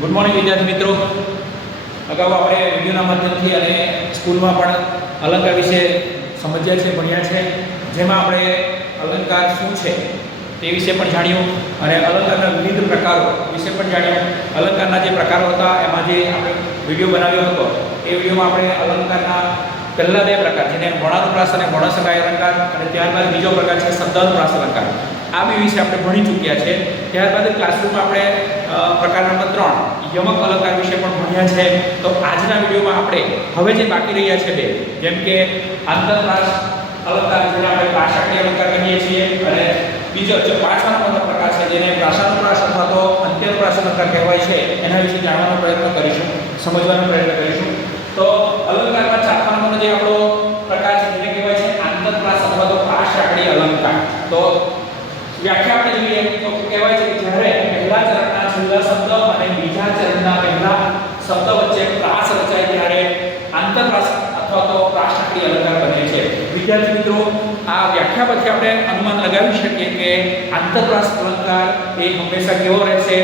Good morning વિદ્યાર્થી મિત્રો. અગાઉ આપણે વિડીયોના માધ્યમથી અને સ્કૂલમાં પણ અલંકાર વિશે સમજ્યા છે, ભણ્યા છે, જેમાં આપણે અલંકાર શું છે તે વિશે પણ જાણ્યું અને અલંકારના વિવિધ પ્રકારો વિશે પણ જાણ્યું. અલંકારના જે પ્રકારો હતા એમાં જે આપણે વિડીયો બનાવ્યો હતો એ વિડીયોમાં આપણે અલંકારના પહેલા બે પ્રકાર, જેને વર્ણાનુપ્રાસ અને વર્ણસંકાય અલંકાર, અને ત્યારબાદ બીજો પ્રકાર છે શબ્દાનુપ્રાસ અલંકાર, આ બે વિશે આપણે ભણી ચૂક્યા છે. ત્યારબાદ ક્લાસરૂમમાં આપણે પ્રકાર નંબર 3 યમક અલંકાર વિશે પણ ભણ્યા છે. તો આજના વિડીયોમાં આપણે હવે જે બાકી રહ્યા છે બે, જેમ કે આંતરપ્રાસ અલંકાર, જેને આપણે પ્રાશાક્ય અલંકાર કહીએ છીએ, અને બીજો જે પાંચમા નંબરનો પ્રકાર છે જેને પ્રાસાનુપ્રાસ અથવા તો અંત્યનુપ્રાસ અલંકાર કહેવાય છે, એના વિશે જાણવાનો પ્રયત્ન કરીશું, સમજવાનો પ્રયત્ન કરીશું. તો અલંકારમાં ચારમા નંબરનો જે આપણો પ્રકાર છે જેને કહેવાય છે આંતરપ્રાસ અથવા તો પ્રાશાક્ય અલંકાર. તો વ્યાખ્યા આપણે જોઈએ તો કહેવાય છે કે જ્યારે પહેલા ચરણના છેલ્લા શબ્દ અને બીજા ચરણના પહેલા શબ્દ વચ્ચે પ્રાસ રચાય ત્યારે આંતરપ્રાસ અથવા તો પ્રાશાક્ય અલંકાર બને છે. વિદ્યાર્થી મિત્રો, આ વ્યાખ્યા પરથી આપણે અનુમાન લગાવી શકીએ કે આંતરપ્રાસ અલંકાર એ હંમેશા કેવો રહેશે?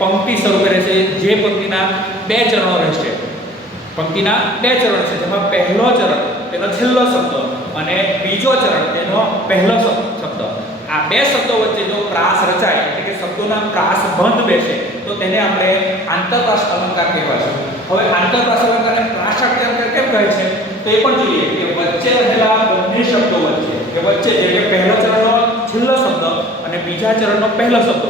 પંક્તિ સ્વરૂપે રહેશે, જે પંક્તિના બે ચરણો રહેશે. પંક્તિના બે ચરણ છે, જેમાં પહેલો ચરણ તેનો છેલ્લો શબ્દ અને બીજો ચરણ તેનો પહેલો શબ્દ. આ બે શબ્દો વચ્ચે જો પ્રાસ રચાય, એટલે કે શબ્દોના પ્રાસ બંધ બેસે, તો તેને આપણે આંતરપ્રાસ અલંકાર કહેવાય છે. હવે આંતરપ્રાસ અલંકારને પ્રાશાક્ય અલંકાર કેમ કહે છે તો એ પણ જોઈએ કે વચ્ચે રહેલા બંને શબ્દો વચ્ચે, કે વચ્ચે એટલે કે પહેલો ચરણનો છેલ્લો શબ્દ અને બીજા ચરણનો પહેલો શબ્દ,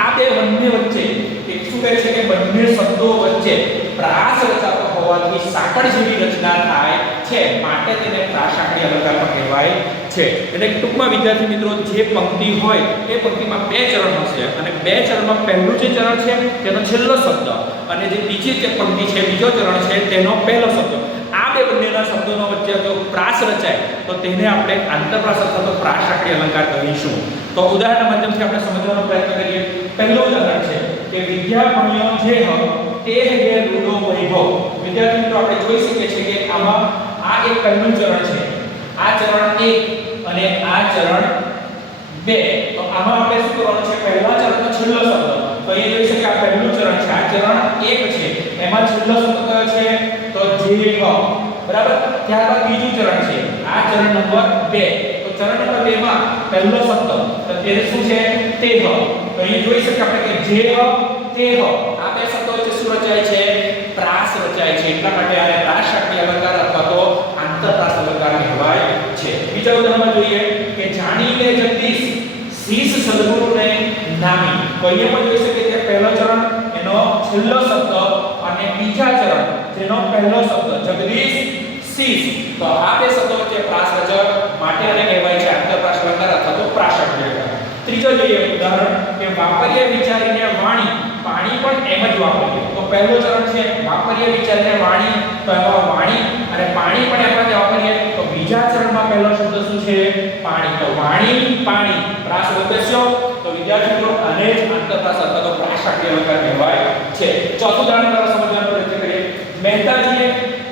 આ બે બંને વચ્ચે એક શું કહે છે કે બંને શબ્દો વચ્ચે પ્રાસ રચાતો હોવાથી સાંકળ જેવી રચના થાય છે, માટે તેને પ્રાશાક્ય અલંકાર પણ કહેવાય છે. એટલે ટૂંકમાં વિદ્યાર્થી મિત્રો, જે પંક્તિ હોય એ પંક્તિમાં બે ચરણ હશે, અને બે ચરણમાં પહેલું જે ચરણ છે તેનો છેલ્લો શબ્દ, અને જે બીજી જે પંક્તિ છે બીજો ચરણ છે તેનો પહેલો શબ્દ, આ બે બંનેના શબ્દોનો વચ્ચે જો પ્રાસ રચાય તો તેને આપણે આંતરપ્રાસ અથવા તો પ્રાશાક્ય અલંકાર કહીશું. તો ઉદાહરણના માધ્યમથી આપણે સમજવાનો પ્રયત્ન કરીએ. પહેલું ઉદાહરણ છે કે વિદ્યા ભણ્યો જે હમ તે હે રૂડો વૈભવ. વિદ્યાર્થી મિત્રો, આપણે જોઈ શકીએ છીએ કે આમાં આ એક પહેલું ચરણ છે, આ ચરણ 1 અને આ ચરણ 2. તો આમાં આપણે શું કરવાનું છે? પહેલા ચરણનો છેલ્લો શબ્દ, તો અહીં જોઈ શકીએ આ પહેલું ચરણ છે, આ ચરણ 1 છે, એમાં છેલ્લો શબ્દ કયો છે? તો જે હ. બરાબર. ત્યારબાદ બીજું ચરણ છે, આ ચરણ નંબર 2. તો ચરણ નંબર 2 માં પહેલો શબ્દ, તો તે શું છે? તે હ. તો અહીં જોઈ શકીએ આપણે કે જે હ તે હ, આ બે શબ્દો વચ્ચે શું રચાય છે? પ્રાસ રચાય છે. એટલા માટે આને પ્રાશાક્ય અલંકાર અથવા તો આંતરપ્રાસ અલંકાર કહેવાય છે. બીજા ઉદાહરણમાં જોઈએ કે જાણી લે જગદીશ શીશ સદગુરુને નામી. તો અહીંયા પણ જોઈ શકીએ કે પહેલો ચરણ એનો છેલ્લો શબ્દ અને બીજા ચરણ જેનો પહેલો શબ્દ જગદીશ શીશ, તો આ બે શબ્દો વચ્ચે પ્રાસ રચાય, માટે આને કહેવાય છે આંતરપ્રાસ અલંકાર અથવા તો પ્રાશાક્ય અલંકાર. ત્રીજો જોઈએ ઉદાહરણ કે વાપરીએ વિચારીને વાણી પાણી પણ એમ જ વાપરીએ. તો પહેલો ચરણ છે વાપરીએ વિચારીને વાણી, તો એમાં વાણી અને પાણી પણ એમ જ વાપરીએ. તો બીજા ચરણમાં પહેલો શબ્દ શું છે? પાણી. તો વાણી પાણી પ્રાસ બેસ્યો. તો વિદ્યાર્થી મિત્રો, આને જ આંતરપ્રાસ અથવા તો પ્રાશાક્ય અલંકાર કહેવાય છે. ચોથું ઉદાહરણ તરફ સમજવાનો પ્રયત્ન કરીએ.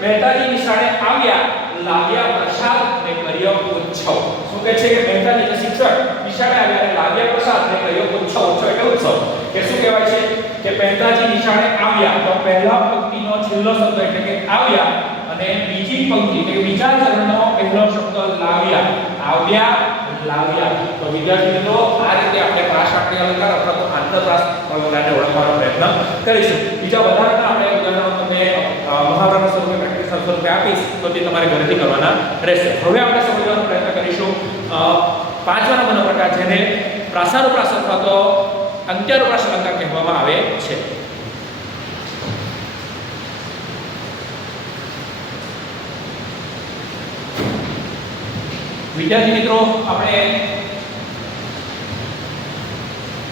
મહેતાજી નિશાળે આવ્યા લાવ્યા પ્રસાદ ને કર્યો ઉત્સવ. શું કહે છે કે મહેતાજી જે શિક્ષક નિશાળે આવ્યા અને લાવ્યા પ્રસાદ ને કર્યો ઉત્સવ. ઉત્સવ એટલે ઉત્સવ. કે શું કહેવાય છે કે મહેતાજી નિશાળે આવ્યા, તો પહેલા પંક્તિનો છેલ્લો શબ્દ એટલે કે આવ્યા, અને બીજી પંક્તિ એટલે કે બીજા ચરણનો પહેલો શબ્દ લાવ્યા. આવ્યા લાવ્યા. તો વિદ્યાર્થી મિત્રો, આ રીતે આપણે પ્રાશાક્ય અલંકાર અથવા તો આંતરપ્રાસ અલંકારને ઓળખવાનો પ્રયત્ન કરીશું. બીજા વધારાના આપણે ઉદાહરણો તમને મહાવરાના સ્વરૂપે પ્રેક્ટિસ સ્વરૂપે આપીશ, તો તે તમારે ઘરેથી કરવાના રહેશે. હવે આપણે સમજવાનો પ્રયત્ન કરીશું પાંચમા નંબરનો પ્રકાર, જેને પ્રાસાનુપ્રાસ અથવા તો અંત્યાનુપ્રાસ અલંકાર કહેવામાં આવે છે. વિદ્યાર્થી મિત્રો, આપણે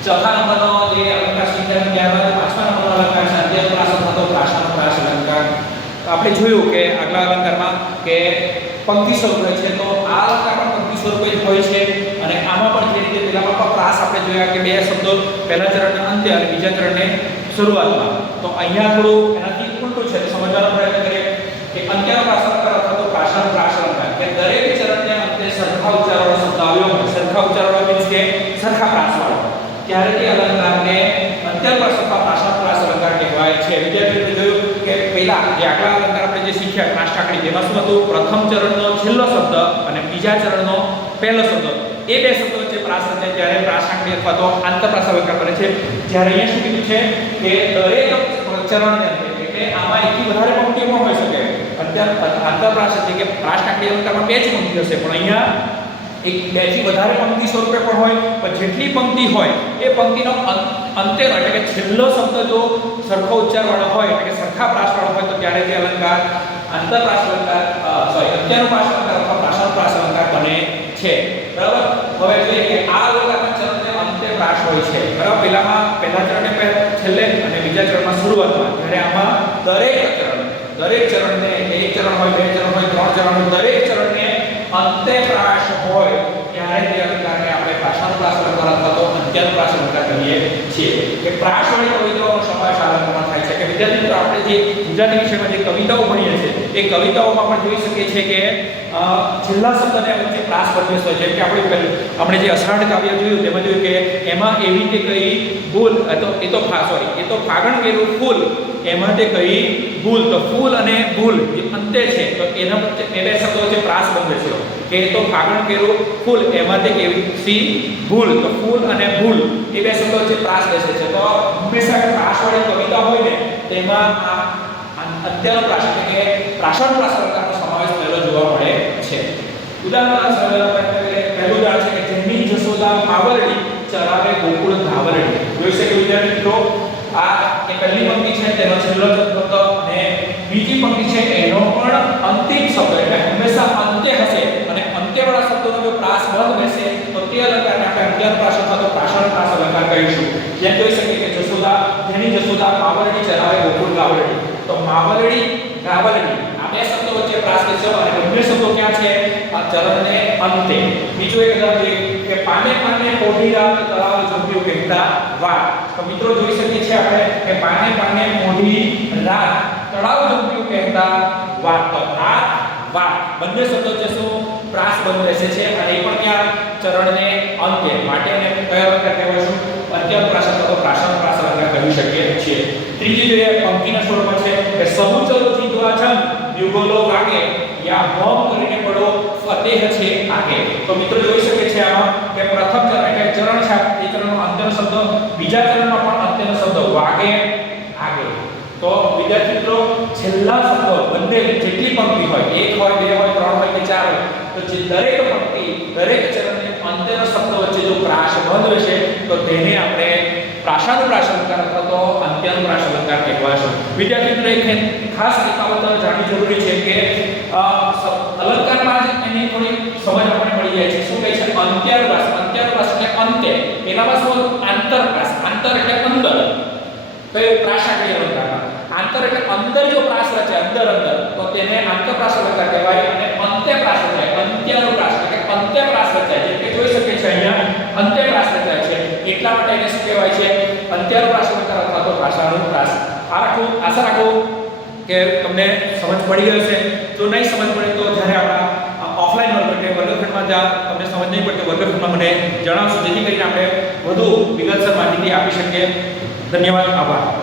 ચોથા નંબરનો જે અલંકાર શીખ્યા, ત્યારબાદ પાંચમા નંબરનો અલંકાર છે અંત્યાનુપ્રાસ અથવા તો પ્રાસાનુપ્રાસ અલંકાર. આપણે જોયું કે આગલા અલંકારમાં કે પંક્તિ સ્વરૂપે છે, તો આ અલંકાર પણ પંક્તિ સ્વરૂપે જ હોય છે, અને આમાં પણ જે રીતે પેલામાં પણ પ્રાસ આપણે જોયા કે બે શબ્દો પહેલા ચરણના અંત્ય અને બીજા ચરણને શરૂઆતમાં. તો અહીંયા થોડું એનાથી ઉલટું છે, તો સમજવાનો પ્રયત્ન કરીએ કે અંત્યાનુપ્રાસ અલંકાર અથવા તો પ્રાસાનુપ્રાસ અલંકાર, કે દરેક ચરણને અંતે સરખા ઉચ્ચારણનો શબ્દ આવ્યો હોય. સરખા ઉચ્ચારણો મીન્સ કે સરખા પ્રાસ વાળો, ત્યારે તે અલંકારને અંત્યપ્રાસ અથવા પ્રાસપ્રાસ અલંકાર કહેવાય છે. વિદ્યાર્થીઓએ જોયું કે પહેલા જે આગલા અલંકાર આપણે જે શીખ્યા પ્રાસટાકડી, તેમાં શું હતું? પ્રથમ ચરણનો છેલ્લો શબ્દ અને બીજા ચરણનો પહેલો શબ્દ, એ બે શબ્દો વચ્ચે પ્રાસ રચાય ત્યારે પ્રાસટાકડી અથવા તો આંતરપ્રાસ અલંકાર બને છે. જ્યારે અહીંયા શું કીધું છે કે દરેક ચરણને અંતે, એટલે આમાં એકથી વધારે પંક્તિઓ પણ હોઈ શકે. આંતરપ્રાસ એટલે કે પ્રાસટાકડી અલંકારમાં બે જ પંક્તિ હશે, પણ અહીંયા એક બે થી વધારે પંક્તિ સ્વરૂપે પણ હોય. પણ જેટલી પંક્તિ હોય એ પંક્તિનો અંતે એટલે કે છેલ્લો શબ્દ જો સરખો ઉચ્ચારવાળો હોય, એટલે કે સરખા પ્રાસવાળો હોય, તો ત્યારે તે અલંકાર આંતરપ્રાસ અલંકાર અંત્યાનુપ્રાસ અલંકાર અથવા પ્રાસપ્રાસ અલંકાર બને છે. બરાબર. હવે જોઈએ કે આ અલંકારના ચરણને અંતે પ્રાસ હોય છે. બરાબર. પહેલા ચરણને છેલ્લે અને બીજા ચરણમાં શરૂઆતમાં. જ્યારે આમાં દરેક ચરણને, એક ચરણ હોય, બે ચરણ હોય, ત્રણ ચરણ હોય, દરેક ચરણને અંતે પ્રાસ હોય ત્યારે તે અલંકારને આપણે પ્રાસપ્રાસ અલંકાર અથવા તો અંત્યાનુપ્રાસ અલંકાર કહીએ છીએ. કે પ્રાસવાળી કવિતાઓનો સમાવેશ આ અલંકારમાં થાય છે. કે વિદ્યાર્થી મિત્રો, આપણે જે ગુજરાતી વિષયમાં જે કવિતાઓ ભણીએ છીએ એ કવિતાઓમાં પણ જોઈ શકીએ છીએ કે છેલ્લા શબ્દને વચ્ચે પ્રાસ પ્રવેશ હોય. જેમ કે આપણે જે અષાઢ કાવ્ય જોયું તેમાં જોયું કે એમાં એવી તે કઈ ભૂલ, એ તો ફાગણ કેરું ફૂલ, એમાં તે કઈ ભૂલ. તો ફૂલ અને ભૂલ જે અંતે છે તો એના વચ્ચે બે શબ્દો વચ્ચે પ્રાસ બંધ છે. કે એ તો ફાગણ કેરું ફૂલ, એમાં તે કેવી સી ભૂલ. તો ફૂલ અને ભૂલ એ બે શબ્દો વચ્ચે પ્રાસ બેસે છે. તો હંમેશા પ્રાસવાળી કવિતા હોય ને તેમાં આ અંત્યાનુપ્રાસ એટલે કે પ્રાસપ્રાસ અલંકારનો સમાવેશ થયેલો જોવા મળે છે. ઉદાહરણ પહેલું ઉદાહરણ છે કે જેની જશોદા માવરડી ચરાવે ગોકુળ ધાવરડી. જોઈ શકે વિદ્યાર્થી મિત્રો, આ એ પહેલી પંક્તિ છે તેનો છેલ્લો શબ્દ અને બીજી પંક્તિ છે એનો પણ અંતિમ શબ્દ, એટલે હંમેશા અંતે હશે અને અંત્યવાળા શબ્દોનો જો પ્રાસ બંધ બેસે તો તે અલંકારને આપણે અંત્યાનુપ્રાસ અથવા તો પ્રાસપ્રાસ અલંકાર કહીશું. જેમ જોઈ શકીએ કે જેની જશોદા માવરડી ચરાવે ગોકુળ ધાવરડી. તો માવરડી, ગાવરડી આ બે શબ્દો વચ્ચે પ્રાસ બેસે અને બંને શબ્દો ક્યાં છે? આ ચરણને અંતે. બીજું એક ઉદાહરણ કે પાને પાને પોઢી રાત તળાવ જમ્યું કહેતા વાર. તો મિત્રો જોઈ શકીએ છીએ આપણે કે પાને પાને પોઢી રાત તળાવ જમ્યું કહેતા વાર. તો રાત વાર બંને શબ્દો છે શું? પ્રાસ બંધ બેસે છે અને એ પણ ક્યાં? ચરણને અંતે. માટે એને કયો અલંકાર કહેવાય? અંત્યાનુપ્રાસ અથવા તો પ્રાસપ્રાસ અલંકાર કહી શકીએ છીએ. ત્રીજી જોઈએ પંક્તિના સ્વરૂપમાં છે કે સહુ ચલો જીતવા જંગ યુગલો વાગે યા હોમ કરીને પડો ફતેહ છે આગે. તો મિત્રો જોઈ શકે છે આમાં કે પ્રથમ ચરણ એટલે ચરણ છે, એ ચરણનો અંત્યનો શબ્દ, બીજા ચરણમાં પણ અંત્યનો શબ્દ વાગે આગે. તો વિદ્યાર્થી મિત્રો, છેલ્લા શબ્દો બંને જેટલી પંક્તિ હોય, એક હોય, બે હોય, ત્રણ હોય કે ચાર હોય, તો જે દરેક પંક્તિ, દરેક ચરણને અંત્યનો શબ્દ વચ્ચે જો પ્રાસ બંધ હશે તો તેને આપણે પ્રાસાનુપ્રાસ અલંકાર અથવા તો અંત્યાનુપ્રાસ અલંકાર કહેવાશે. વિદ્યાર્થી મિત્રો, એક ખાસ તફાવત જાણવી જરૂરી છે કે અલંકારમાં જ એની થોડી સમજ આપણને મળી જાય છે. શું કહે છે? અંત્યાનુપ્રાસ. અંત્યાનુપ્રાસ એટલે અંતે. એનામાં શું? આંતરપ્રાસ. આંતર એટલે અંદર. તો એ પ્રાસટાકડી અલંકારમાં આંતર એટલે અંદર જો પ્રાસ રચે, અંદર તો તેને આંતરપ્રાસ અલંકાર કહેવાય. અને અંત્યપ્રાસ રચાય, અંત્યાનુપ્રાસ એટલે કે અંત્યપ્રાસ રચાય. જેમ કે જોઈ શકીએ છીએ અહીંયા અંત્યપ્રાસ રચાય છે, એટલા માટે એને શું કહેવાય છે? અંત્યાનુપ્રાસ અલંકાર અથવા તો પ્રાસાનુપ્રાસ. આશા રાખું કે તમને સમજ પડી ગઈ હશે. જો નહીં સમજ પડે તો જ્યારે આપણા ઓફલાઈન વર્ગખંડમાં તમને સમજ નહીં પડે તો વર્ગખંડમાં મને જણાવશો, જેથી કરીને આપણે વધુ વિગતસર માહિતી આપી શકીએ. ધન્યવાદ. આભાર.